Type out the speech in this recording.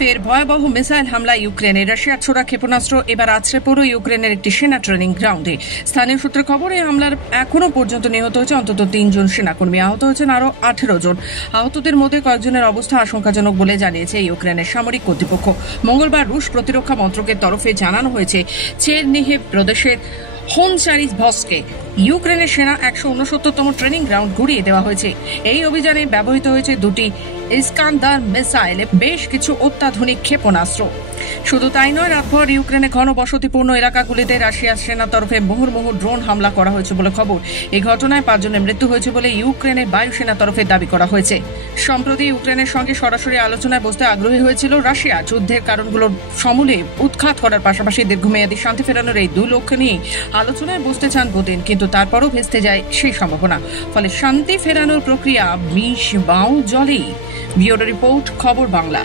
ফের ভয়াবহ মিসাইল হামলা ইউক্রেনে। রাশিয়ার ছোড়া ক্ষেপণাস্ত্র এবার আছড়ে পড়ল ইউক্রেনের একটি সেনা ট্রেনিং গ্রাউন্ডে। স্থানীয় সূত্রে খবর, এই হামলার এখনো পর্যন্ত নিহত হয়েছে অন্তত 3 জন সেনাকর্মী, আহত হয়েছেন আরও 18 জন। আহতদের মধ্যে কয়েকজনের অবস্থা আশঙ্কাজনক বলে জানিয়েছে ইউক্রেনের সামরিক কর্তৃপক্ষ। মঙ্গলবার রুশ প্রতিরক্ষা মন্ত্রকের তরফে জানানো হয়েছে, চেরনিহিভ প্রদেশের হোনচারিভস্কে ইউক্রেনের সেনা 169তম ট্রেনিং গ্রাউন্ড গুড়িয়ে দেওয়া হয়েছে। এই অভিযানে ব্যবহৃত হয়েছে 2টি ইস্কান্দার মিসাইল, বেশ কিছু অত্যাধুনিক ক্ষেপণাস্ত্র। শুধু তাই নয়, রাতভর ইউক্রেনে ঘন বসতিপূর্ণ এলাকাগুলিতে রাশিয়ার সেনার তরফে মুহুর্মুহু ড্রোন হামলা করা হয়েছে বলে খবর। এই ঘটনায় 5 জনের মৃত্যু হয়েছে বলে ইউক্রেনের বায়ুসেনার তরফে দাবি করা হয়েছে। সম্প্রতি ইউক্রেনের সঙ্গে সরাসরি আলোচনায় বসতে আগ্রহী হয়েছিল রাশিয়া। যুদ্ধের কারণগুলোর সমূলে উৎখাত করার পাশাপাশি দীর্ঘমেয়াদী শান্তি ফেরানোর এই 2 লক্ষ্য নিয়ে আলোচনায় বসতে চান পুতিন, কিন্তু তারপরও ভেস্তে যায় সেই সম্ভাবনা। ফলে শান্তি ফেরানোর প্রক্রিয়া বিষ বাউ জলেই। ব্যুরো রিপোর্ট, খবর বাংলা।